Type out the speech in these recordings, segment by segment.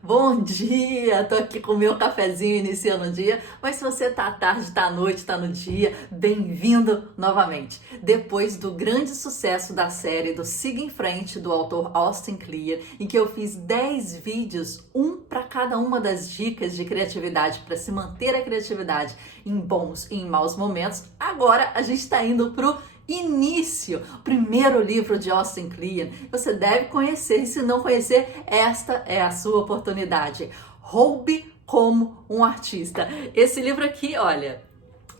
Bom dia! Tô aqui com o meu cafezinho iniciando o dia, mas se você tá à tarde, tá à noite, tá no dia, bem-vindo novamente. Depois do grande sucesso da série do Siga em Frente, do autor Austin Kleon, em que eu fiz 10 vídeos, um para cada uma das dicas de criatividade para se manter a criatividade em bons e em maus momentos, agora a gente tá indo pro início, o primeiro livro de Austin Kleon. Você deve conhecer, e se não conhecer, esta é a sua oportunidade. Roube como um artista. Esse livro aqui, olha,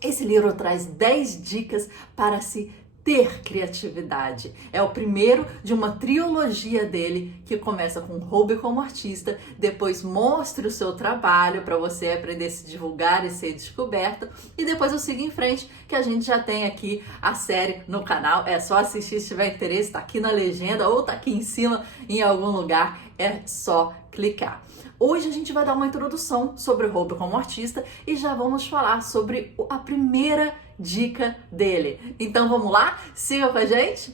esse livro traz 10 dicas para se ter criatividade. É o primeiro de uma trilogia dele que começa com Roube como artista, depois Mostre o seu trabalho para você aprender a se divulgar e ser descoberta, e depois eu Siga em Frente, que a gente já tem aqui a série no canal. É só assistir se tiver interesse, tá aqui na legenda ou tá aqui em cima em algum lugar, é só clicar. Hoje a gente vai dar uma introdução sobre o Roube como artista e já vamos falar sobre a primeira dica dele. Então vamos lá? Siga com a gente!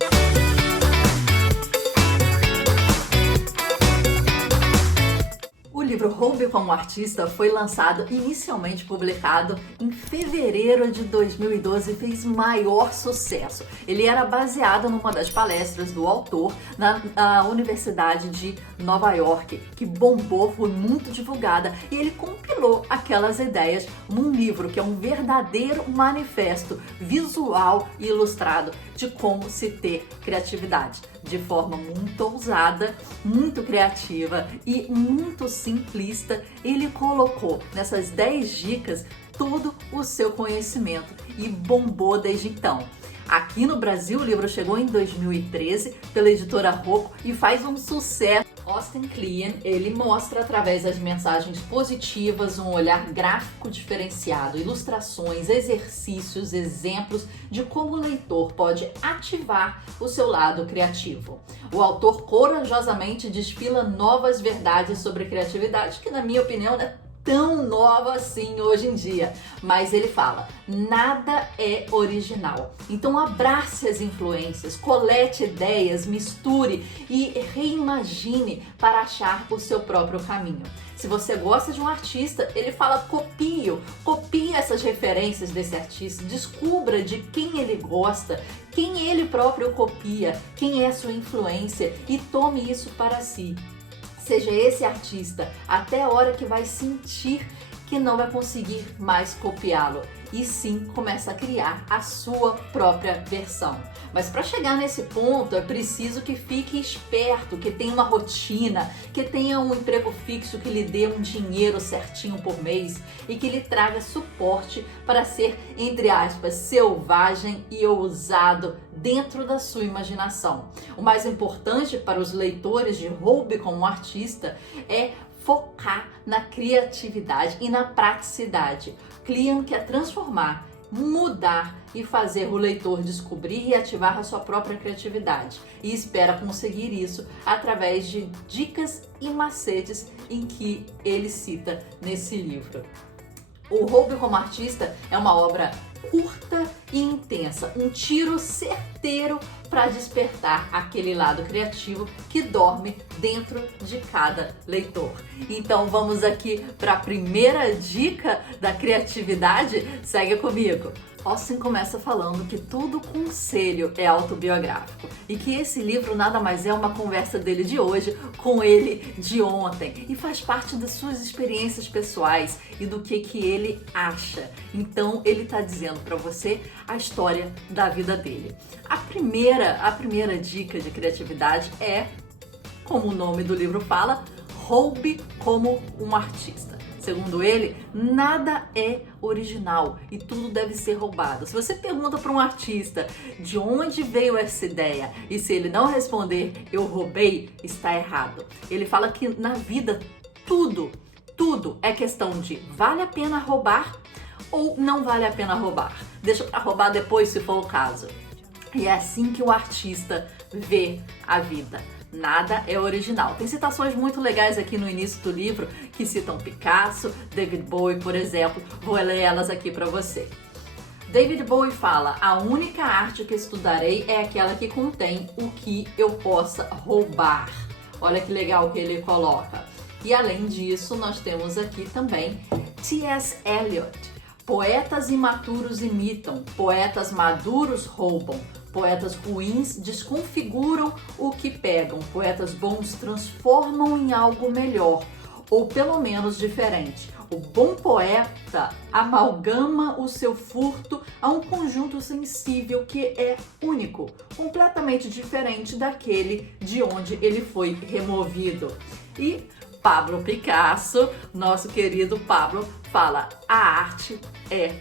O livro Roube como Artista foi lançado, inicialmente publicado em fevereiro de 2012 e fez maior sucesso. Ele era baseado numa das palestras do autor na Universidade de Nova York, que bombou, foi muito divulgada, e ele compilou aquelas ideias num livro que é um verdadeiro manifesto visual e ilustrado de como se ter criatividade. De forma muito ousada, muito criativa e muito simplista, ele colocou nessas 10 dicas todo o seu conhecimento e bombou desde então. Aqui no Brasil, o livro chegou em 2013 pela editora Rocco e faz um sucesso. Austin Kleon, ele mostra através das mensagens positivas um olhar gráfico diferenciado, ilustrações, exercícios, exemplos de como o leitor pode ativar o seu lado criativo. O autor corajosamente desfila novas verdades sobre criatividade, que na minha opinião é tão nova assim hoje em dia, mas ele fala, nada é original. Então abrace as influências, colete ideias, misture e reimagine para achar o seu próprio caminho. Se você gosta de um artista, ele fala copie essas referências desse artista, descubra de quem ele gosta, quem ele próprio copia, quem é sua influência e tome isso para si. Seja esse artista até a hora que vai sentir que não vai conseguir mais copiá-lo e sim começa a criar a sua própria versão. Mas para chegar nesse ponto é preciso que fique esperto, que tenha uma rotina, que tenha um emprego fixo que lhe dê um dinheiro certinho por mês e que lhe traga suporte para ser, entre aspas, selvagem e ousado dentro da sua imaginação. O mais importante para os leitores de Roube como artista é focar na criatividade e na praticidade. Kleon quer transformar, mudar e fazer o leitor descobrir e ativar a sua própria criatividade. E espera conseguir isso através de dicas e macetes em que ele cita nesse livro. O Roube como Artista é uma obra curta e intensa, um tiro certeiro para despertar aquele lado criativo que dorme dentro de cada leitor. Então vamos aqui para a primeira dica da criatividade? Segue comigo! Austin começa falando que todo conselho é autobiográfico e que esse livro nada mais é uma conversa dele de hoje com ele de ontem e faz parte das suas experiências pessoais e do que ele acha. Então ele está dizendo para você a história da vida dele. A primeira dica de criatividade é, como o nome do livro fala, roube como um artista. Segundo ele, nada é original e tudo deve ser roubado. Se você pergunta para um artista de onde veio essa ideia e se ele não responder eu roubei, está errado. Ele fala que na vida tudo é questão de vale a pena roubar ou não vale a pena roubar. Deixa para roubar depois se for o caso. E é assim que o artista vê a vida. Nada é original. Tem citações muito legais aqui no início do livro que citam Picasso, David Bowie, por exemplo. Vou ler elas aqui para você. David Bowie fala: a única arte que estudarei é aquela que contém o que eu possa roubar. Olha que legal que ele coloca. E além disso, nós temos aqui também T.S. Eliot. Poetas imaturos imitam, poetas maduros roubam, poetas ruins desconfiguram o que pegam, poetas bons transformam em algo melhor, ou pelo menos diferente. O bom poeta amalgama o seu furto a um conjunto sensível que é único, completamente diferente daquele de onde ele foi removido. E Pablo Picasso, nosso querido Pablo, fala: a arte é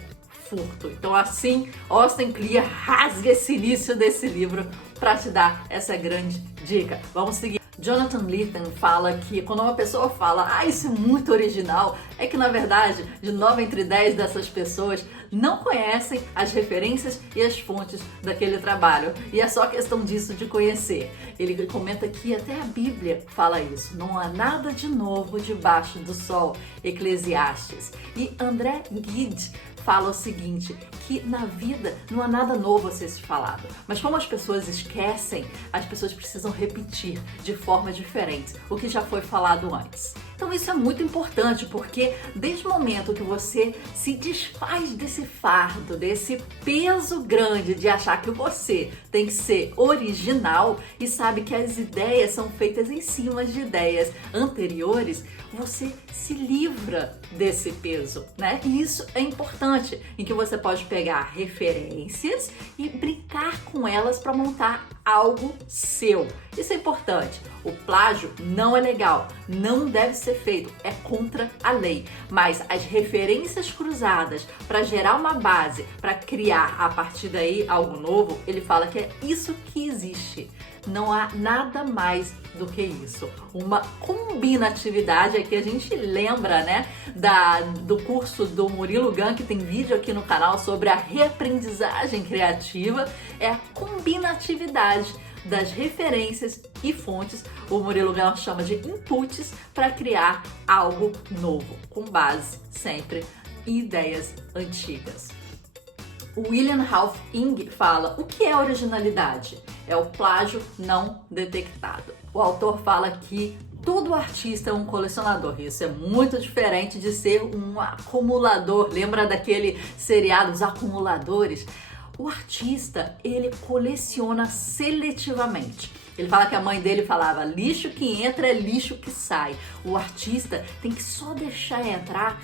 furto. Então assim, Austin Kleon rasga esse início desse livro para te dar essa grande dica. Vamos seguir. Jonathan Lethem fala que quando uma pessoa fala, isso é muito original, é que na verdade, de 9 entre 10 dessas pessoas não conhecem as referências e as fontes daquele trabalho. E é só questão disso de conhecer. Ele comenta que até a Bíblia fala isso. Não há nada de novo debaixo do sol. Eclesiastes. E André Gide fala o seguinte, que na vida não há nada novo a ser se falado. Mas como as pessoas esquecem, as pessoas precisam repetir de forma diferente o que já foi falado antes. Então isso é muito importante, porque desde o momento que você se desfaz desse fardo, desse peso grande de achar que você tem que ser original e sabe que as ideias são feitas em cima de ideias anteriores, você se livra desse peso, né? E isso é importante, em que você pode pegar referências e brincar com elas para montar algo seu. Isso é importante. O plágio não é legal, não deve ser feito, é contra a lei. Mas as referências cruzadas para gerar uma base, para criar a partir daí algo novo, ele fala que é isso que existe. Não há nada mais do que isso. Uma combinatividade, aqui a gente lembra, né, do curso do Murilo Gun, que tem vídeo aqui no canal sobre a reaprendizagem criativa, é a combinatividade das referências e fontes, o Murilo Gun chama de inputs, para criar algo novo, com base sempre em ideias antigas. O William Ralph Ing fala: o que é originalidade? É o plágio não detectado. O autor fala que todo artista é um colecionador. Isso é muito diferente de ser um acumulador. Lembra daquele seriado, Os Acumuladores? O artista, ele coleciona seletivamente. Ele fala que a mãe dele falava: lixo que entra é lixo que sai. O artista tem que só deixar entrar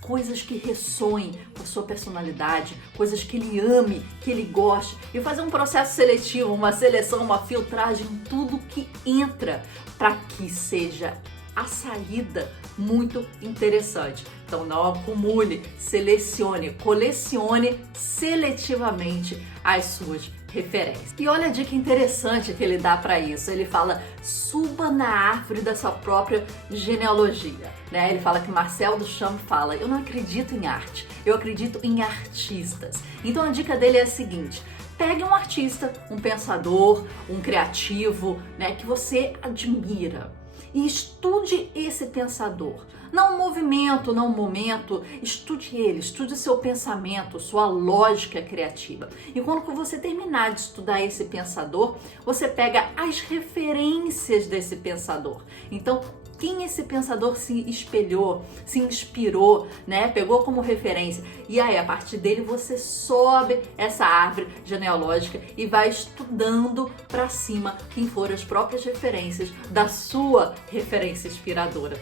coisas que ressoem com a sua personalidade, coisas que ele ame, que ele goste, e fazer um processo seletivo, uma seleção, uma filtragem, tudo que entra, para que seja a saída muito interessante. Então não acumule, selecione, colecione seletivamente as suas referências. E olha a dica interessante que ele dá para isso. Ele fala: suba na árvore da sua própria genealogia, né? Ele fala que Marcel Duchamp fala: eu não acredito em arte, eu acredito em artistas. Então a dica dele é a seguinte: pegue um artista, um pensador, um criativo, né, que você admira, e estude esse pensador. Não o movimento, não o momento, estude ele, estude seu pensamento, sua lógica criativa. E quando você terminar de estudar esse pensador, você pega as referências desse pensador. Então, quem esse pensador se espelhou, se inspirou, né? Pegou como referência. E aí, a partir dele, você sobe essa árvore genealógica e vai estudando para cima quem foram as próprias referências da sua referência inspiradora.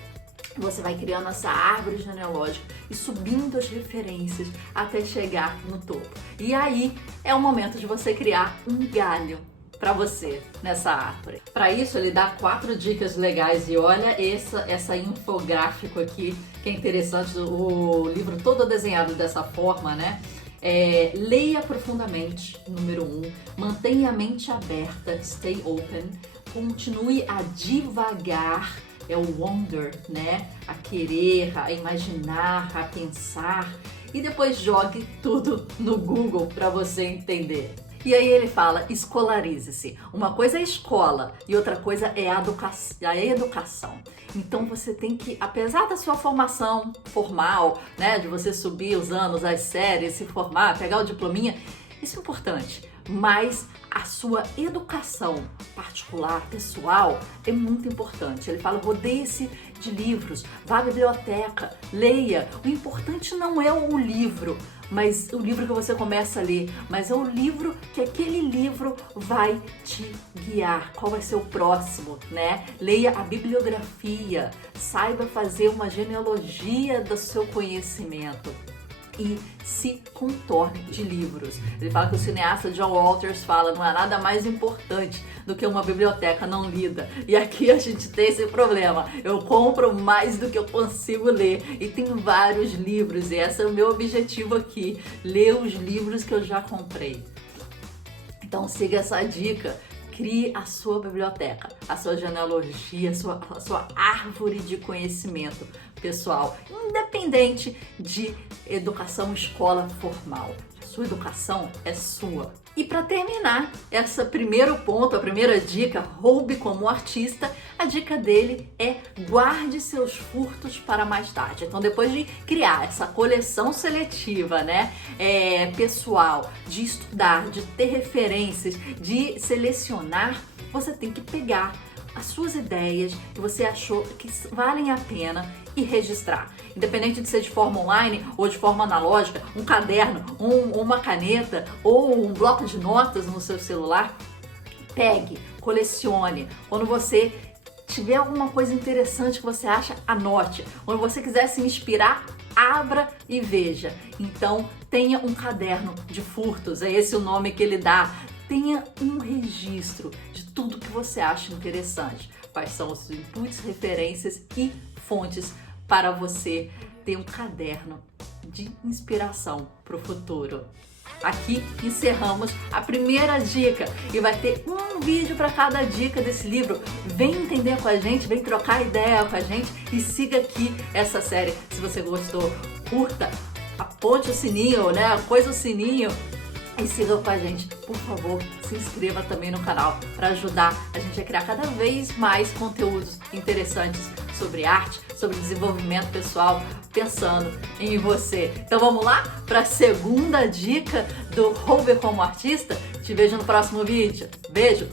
Você vai criando essa árvore genealógica e subindo as referências até chegar no topo. E aí é o momento de você criar um galho para você nessa árvore. Para isso ele dá 4 dicas legais, e olha essa infográfico aqui que é interessante, o livro todo desenhado dessa forma, né? Leia profundamente, número 1, mantenha a mente aberta, stay open, continue a divagar, é o wonder, né? A querer, a imaginar, a pensar, e depois jogue tudo no Google para você entender. E aí ele fala: escolarize-se. Uma coisa é escola e outra coisa é a educação. Então você tem que, apesar da sua formação formal, né, de você subir os anos, as séries, se formar, pegar o diplominha, isso é importante. Mas a sua educação particular, pessoal, é muito importante. Ele fala: rodeie-se de livros, vá à biblioteca, leia. O importante não é o livro, mas o livro que você começa a ler, mas é o livro que aquele livro vai te guiar. Qual vai ser o próximo, né? Leia a bibliografia, saiba fazer uma genealogia do seu conhecimento e se contorne de livros. Ele fala que o cineasta John Waters fala, não há nada mais importante do que uma biblioteca não lida. E aqui a gente tem esse problema. Eu compro mais do que eu consigo ler e tem vários livros e esse é o meu objetivo aqui, ler os livros que eu já comprei. Então siga essa dica. Crie a sua biblioteca, a sua genealogia, a sua árvore de conhecimento pessoal, independente de educação escola formal. Sua educação é sua. E para terminar, esse primeiro ponto, a primeira dica, roube como artista, a dica dele é guarde seus furtos para mais tarde. Então, depois de criar essa coleção seletiva, né, pessoal, de estudar, de ter referências, de selecionar, você tem que pegar as suas ideias que você achou que valem a pena e registrar. Independente de ser de forma online ou de forma analógica, um caderno, uma caneta ou um bloco de notas no seu celular, pegue, colecione. Quando você tiver alguma coisa interessante que você acha, anote. Quando você quiser se inspirar, abra e veja. Então, tenha um caderno de furtos, é esse o nome que ele dá. Tenha um registro de tudo que você acha interessante. Quais são os inputs, referências e fontes para você ter um caderno de inspiração para o futuro. Aqui encerramos a primeira dica e vai ter um vídeo para cada dica desse livro. Vem entender com a gente, vem trocar ideia com a gente e siga aqui essa série. Se você gostou, curta, aponte o sininho, né? Coisa o sininho. E siga com a gente, por favor, se inscreva também no canal para ajudar a gente a criar cada vez mais conteúdos interessantes sobre arte, sobre desenvolvimento pessoal, pensando em você. Então vamos lá para a segunda dica do Roube como Artista? Te vejo no próximo vídeo. Beijo!